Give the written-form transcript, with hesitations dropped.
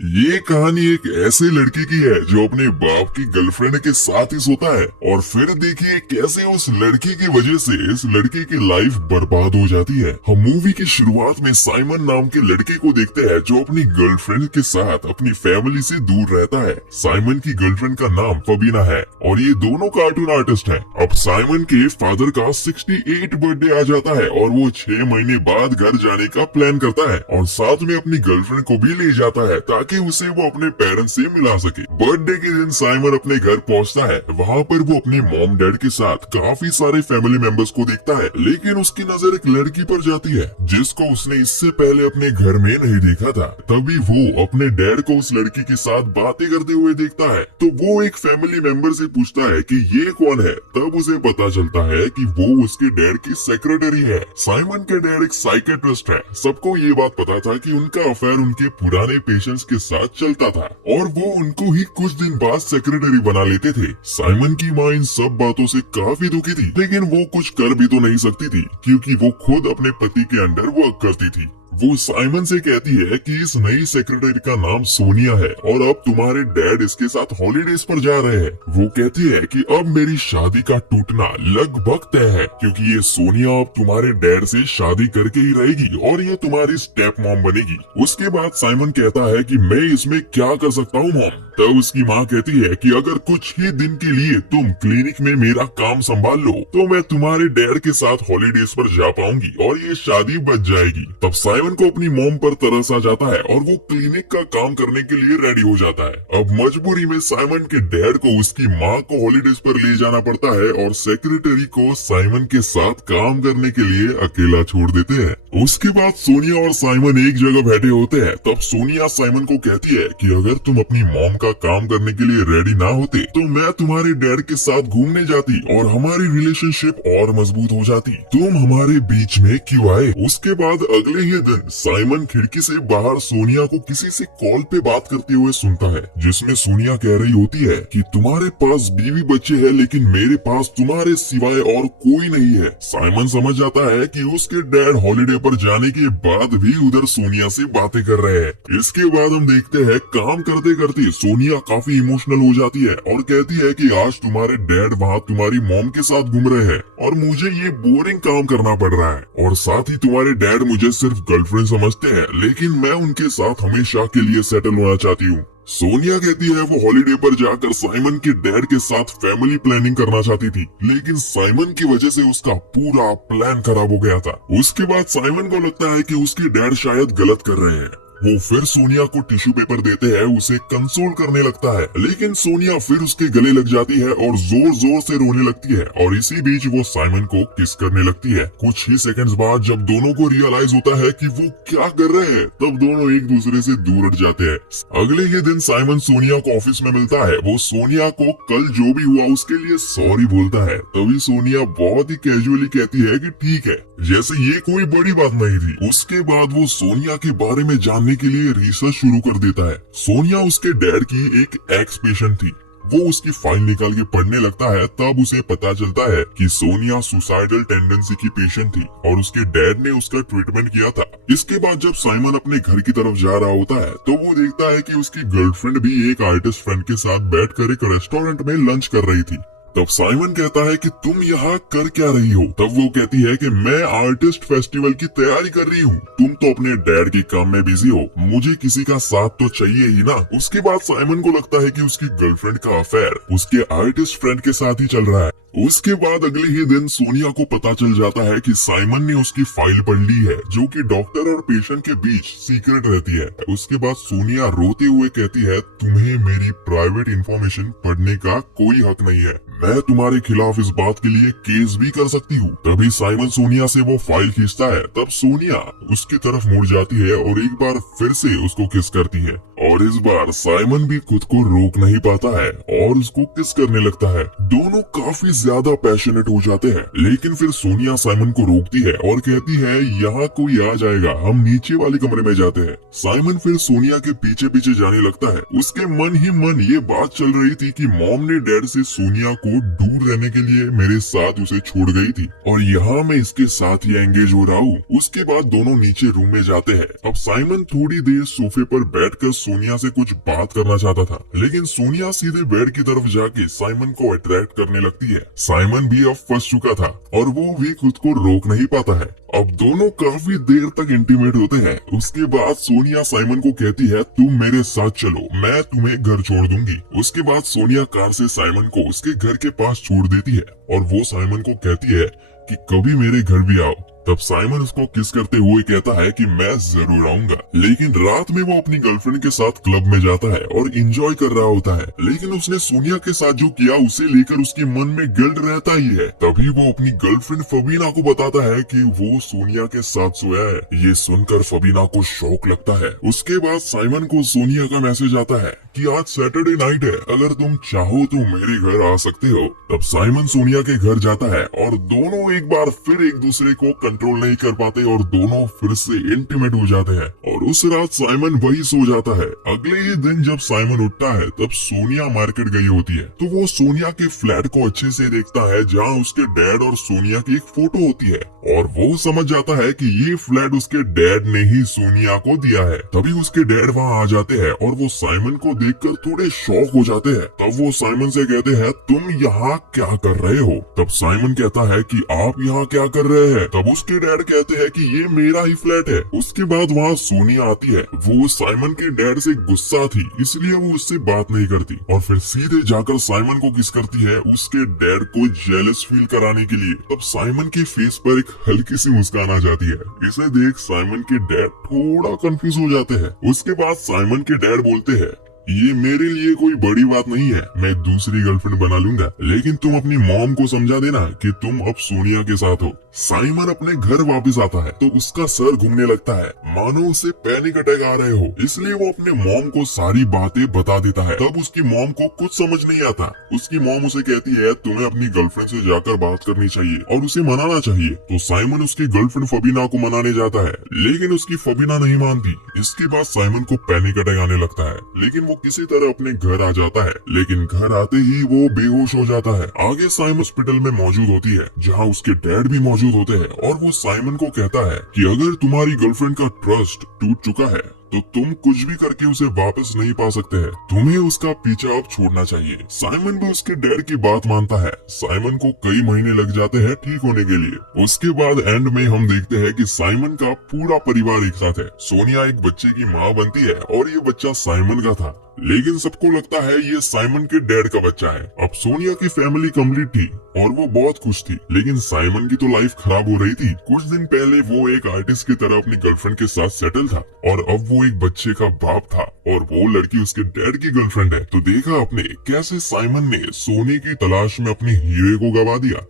ये कहानी एक ऐसे लड़के की है जो अपने बाप की गर्लफ्रेंड के साथ ही सोता है और फिर देखिए कैसे उस लड़की की वजह से इस लड़के की लाइफ बर्बाद हो जाती है। हम मूवी की शुरुआत में साइमन नाम के लड़के को देखते हैं जो अपनी गर्लफ्रेंड के साथ अपनी फैमिली से दूर रहता है। साइमन की गर्लफ्रेंड का नाम फबीना है और ये दोनों कार्टून आर्टिस्ट हैं। अब साइमन के फादर का 68 बर्थडे आ जाता है और वो 6 महीने बाद घर जाने का प्लान करता है और साथ में अपनी गर्लफ्रेंड को भी ले जाता है ताकि उसे वो अपने पेरेंट्स से मिला सके। बर्थडे के दिन साइमन अपने घर पहुंचता है। वहाँ पर वो अपने मॉम डैड के साथ काफी सारे फैमिली मेंबर्स को देखता है, लेकिन उसकी नजर एक लड़की पर जाती है जिसको उसने इससे पहले अपने घर में नहीं देखा था। तभी वो अपने डैड को उस लड़की के साथ बातें करते हुए देखता है तो वो एक फैमिली मेंबर से पूछता है कि ये कौन है। तब उसे पता चलता है कि वो उसके डैड की सेक्रेटरी है। साइमन के डैड एक साइकेट्रिस्ट है। सबको ये बात पता था कि उनका अफेयर उनके पुराने पेशेंट्स के साथ चलता था और वो उनको ही कुछ दिन बाद सेक्रेटरी बना लेते थे। साइमन की माँ इन सब बातों से काफी दुखी थी, लेकिन वो कुछ कर भी तो नहीं सकती थी क्योंकि वो खुद अपने पति के अंडर वर्क करती थी। वो साइमन से कहती है कि इस नई सेक्रेटरी का नाम सोनिया है और अब तुम्हारे डैड इसके साथ हॉलीडेज पर जा रहे हैं। वो कहती है कि अब मेरी शादी का टूटना लगभग तय है क्योंकि ये सोनिया अब तुम्हारे डैड से शादी करके ही रहेगी और ये तुम्हारी स्टेप मॉम बनेगी। उसके बाद साइमन कहता है कि मैं इसमें क्या कर सकता हूँ मॉम। तब उसकी माँ कहती है कि अगर कुछ ही दिन के लिए तुम क्लिनिक में मेरा काम संभाल लो तो मैं तुम्हारे डैड के साथ हॉलीडेज पर जा पाऊंगी और ये शादी बच जाएगी। तब साइमन को अपनी मॉम पर तरस आ जाता है और वो क्लिनिक का काम करने के लिए रेडी हो जाता है। अब मजबूरी में साइमन के डैड को उसकी माँ को हॉलीडेज पर ले जाना पड़ता है और सेक्रेटरी को साइमन के साथ काम करने के लिए अकेला छोड़ देते हैं। उसके बाद सोनिया और साइमन एक जगह बैठे होते हैं। तब सोनिया साइमन को कहती है कि अगर तुम अपनी मॉम का काम करने के लिए रेडी ना होते तो मैं तुम्हारे डैड के साथ घूमने जाती और हमारी रिलेशनशिप और मजबूत हो जाती। तुम हमारे बीच में क्यों आए। उसके बाद अगले ही दिन साइमन खिड़की से बाहर सोनिया को किसी से कॉल पे बात करते हुए सुनता है जिसमें सोनिया कह रही होती है कि तुम्हारे पास बीवी बच्चे हैं लेकिन मेरे पास तुम्हारे सिवाय और कोई नहीं है। साइमन समझ जाता है कि उसके डैड हॉलीडे पर जाने के बाद भी उधर सोनिया से बातें कर रहे हैं। इसके बाद हम देखते हैं काम करते करते सोनिया काफी इमोशनल हो जाती है और कहती है कि आज तुम्हारे डैड वहाँ तुम्हारी मॉम के साथ घूम रहे हैं और मुझे ये बोरिंग काम करना पड़ रहा है और साथ ही तुम्हारे डैड मुझे सिर्फ गर्लफ्रेंड समझते हैं लेकिन मैं उनके साथ हमेशा के लिए सेटल होना चाहती हूँ। सोनिया कहती है वो हॉलीडे पर जाकर साइमन के डैड के साथ फैमिली प्लानिंग करना चाहती थी, लेकिन साइमन की वजह से उसका पूरा प्लान खराब हो गया था। उसके बाद साइमन को लगता है कि उसके डैड शायद गलत कर रहे हैं। वो फिर सोनिया को टिश्यू पेपर देते हैं, उसे कंसोल करने लगता है, लेकिन सोनिया फिर उसके गले लग जाती है और जोर जोर से रोने लगती है और इसी बीच वो साइमन को किस करने लगती है। कुछ ही सेकंड्स बाद जब दोनों को रियलाइज होता है कि वो क्या कर रहे हैं, तब दोनों एक दूसरे से दूर हट जाते हैं। अगले ही दिन साइमन सोनिया को ऑफिस में मिलता है। वो सोनिया को कल जो भी हुआ उसके लिए सॉरी बोलता है। तभी सोनिया बहुत ही कैजुअली कहती है कि ठीक है, जैसे ये कोई बड़ी बात नहीं थी। उसके बाद वो सोनिया के बारे में जानने के लिए रिसर्च शुरू कर देता है। सोनिया उसके डैड की एक एक्स पेशेंट थी। वो उसकी फाइल निकाल के पढ़ने लगता है। तब उसे पता चलता है कि सोनिया सुसाइडल टेंडेंसी की पेशेंट थी और उसके डैड ने उसका ट्रीटमेंट किया था। इसके बाद जब साइमन अपने घर की तरफ जा रहा होता है तो वो देखता है कि उसकी गर्लफ्रेंड भी एक आर्टिस्ट फ्रेंड के साथ बैठकर एक रेस्टोरेंट में लंच कर रही थी। तब साइमन कहता है कि तुम यहाँ कर क्या रही हो। तब वो कहती है कि मैं आर्टिस्ट फेस्टिवल की तैयारी कर रही हूँ। तुम तो अपने डैड के काम में बिजी हो, मुझे किसी का साथ तो चाहिए ही ना। उसके बाद साइमन को लगता है कि उसकी गर्लफ्रेंड का अफेयर उसके आर्टिस्ट फ्रेंड के साथ ही चल रहा है। उसके बाद अगले ही दिन सोनिया को पता चल जाता है कि साइमन ने उसकी फाइल पढ़ ली है जो कि डॉक्टर और पेशेंट के बीच सीक्रेट रहती है। उसके बाद सोनिया रोते हुए कहती है तुम्हें मेरी प्राइवेट इंफॉर्मेशन पढ़ने का कोई हक नहीं है, मैं तुम्हारे खिलाफ इस बात के लिए केस भी कर सकती हूँ। तभी साइमन सोनिया से वो फाइल खींचता है। तब सोनिया उसकी तरफ मुड़ जाती है और एक बार फिर से उसको किस करती है और इस बार साइमन भी खुद को रोक नहीं पाता है और उसको किस करने लगता है। दोनों काफी ज्यादा पैशनेट हो जाते हैं, लेकिन फिर सोनिया साइमन को रोकती है और कहती है यहाँ कोई आ जाएगा, हम नीचे वाले कमरे में जाते हैं। साइमन फिर सोनिया के पीछे पीछे जाने लगता है। उसके मन ही मन ये बात चल रही थी कि मॉम ने डैड से सोनिया को दूर रहने के लिए मेरे साथ उसे छोड़ गई थी और यहाँ मैं इसके साथ ही एंगेज हो रहा हूँ। उसके बाद दोनों नीचे रूम में जाते हैं। अब साइमन थोड़ी देर सोफे पर बैठकर सोनिया से कुछ बात करना चाहता था, लेकिन सोनिया सीधे बेड की तरफ जाके साइमन को अट्रैक्ट करने लगती है। साइमन भी अब फंस चुका था और वो भी खुद को रोक नहीं पाता है। अब दोनों काफी देर तक इंटीमेट होते हैं। उसके बाद सोनिया साइमन को कहती है, तुम मेरे साथ चलो, मैं तुम्हें घर छोड़ दूंगी। उसके बाद सोनिया कार से साइमन को उसके घर के पास छोड़ देती है और वो साइमन को कहती है कि कभी मेरे घर भी आओ। तब साइमन उसको किस करते हुए कहता है कि मैं जरूर आऊंगा। लेकिन रात में वो अपनी गर्लफ्रेंड के साथ क्लब में जाता है और एंजॉय कर रहा होता है, लेकिन उसने सोनिया के साथ जो किया उसे लेकर उसके मन में गिल्ट रहता ही है। तभी वो अपनी गर्लफ्रेंड फबीना को बताता है कि वो सोनिया के साथ सोया है। ये सुनकर फबीना को शौक लगता है। उसके बाद साइमन को सोनिया का मैसेज आता है कि आज सैटरडे नाइट है, अगर तुम चाहो तो मेरे घर आ सकते हो। तब साइमन सोनिया के घर जाता है और दोनों एक बार फिर एक दूसरे को कंट्रोल नहीं कर पाते और दोनों फिर से इंटीमेट हो जाते हैं। और उस रात साइमन वही सो जाता है। अगले ही दिन जब साइमन उठता है तब सोनिया मार्केट गई होती है, तो वो सोनिया के फ्लैट को अच्छे से देखता है जहाँ उसके डैड और सोनिया की एक फोटो होती है और वो समझ जाता है कि ये फ्लैट उसके डैड ने ही सोनिया को दिया है। तभी उसके डैड वहाँ आ जाते हैं और वो साइमन को देखकर थोड़े शॉक हो जाते हैं। तब वो साइमन से कहते हैं, तुम यहाँ क्या कर रहे हो? तब साइमन कहता है कि आप यहाँ क्या कर रहे हैं? तब उसके डैड कहते हैं कि ये मेरा ही फ्लैट है। उसके बाद वहाँ सोनिया आती है। वो साइमन के डैड से गुस्सा थी, इसलिए वो उससे बात नहीं करती और फिर सीधे जाकर साइमन को किस करती है उसके डैड को जेलस फील कराने के लिए। तब साइमन के फेस पर एक हल्की सी मुस्कान आ जाती है। इसे देख साइमन के डैड थोड़ा कंफ्यूज हो जाते हैं। उसके बाद साइमन के डैड बोलते हैं, ये मेरे लिए कोई बड़ी बात नहीं है, मैं दूसरी गर्लफ्रेंड बना लूंगा, लेकिन तुम अपनी मॉम को समझा देना कि तुम अब सोनिया के साथ हो। साइमन अपने घर वापस आता है तो उसका सर घूमने लगता है, मानो उसे पैनिक अटैक आ रहे हो, इसलिए वो अपने मॉम को सारी बातें बता देता है। तब उसकी मॉम को कुछ समझ नहीं आता। उसकी मॉम उसे कहती है, तुम्हें अपनी गर्लफ्रेंड से जाकर बात करनी चाहिए और उसे मनाना चाहिए। तो साइमन उसकी गर्लफ्रेंड फबीना को मनाने जाता है, लेकिन उसकी फबीना नहीं मानती। इसके बाद साइमन को पैनिक अटैक आने लगता है, लेकिन वो किसी तरह अपने घर आ जाता है। लेकिन घर आते ही वो बेहोश हो जाता है। आगे साइमन हॉस्पिटल में मौजूद होती है, जहाँ उसके डैड भी मौजूद होते हैं और वो साइमन को कहता है कि अगर तुम्हारी गर्लफ्रेंड का ट्रस्ट टूट चुका है तो तुम कुछ भी करके उसे वापस नहीं पा सकते हैं, तुम्हें उसका पीछा अब छोड़ना चाहिए। साइमन भी उसके डैड की बात मानता है। साइमन को कई महीने लग जाते हैं ठीक होने के लिए। उसके बाद एंड में हम देखते हैं कि साइमन का पूरा परिवार एक साथ है। सोनिया एक बच्चे की माँ बनती है और ये बच्चा साइमन का था, लेकिन सबको लगता है ये साइमन के डैड का बच्चा है। अब सोनिया की फैमिली कंप्लीट थी और वो बहुत खुश थी, लेकिन साइमन की तो लाइफ खराब हो रही थी। कुछ दिन पहले वो एक आर्टिस्ट की तरह अपनी गर्लफ्रेंड के साथ सेटल था और अब वो एक बच्चे का बाप था और वो लड़की उसके डैड की गर्लफ्रेंड है। तो देखा आपने कैसे साइमन ने सोने की तलाश में अपने हीरे को गवा दिया।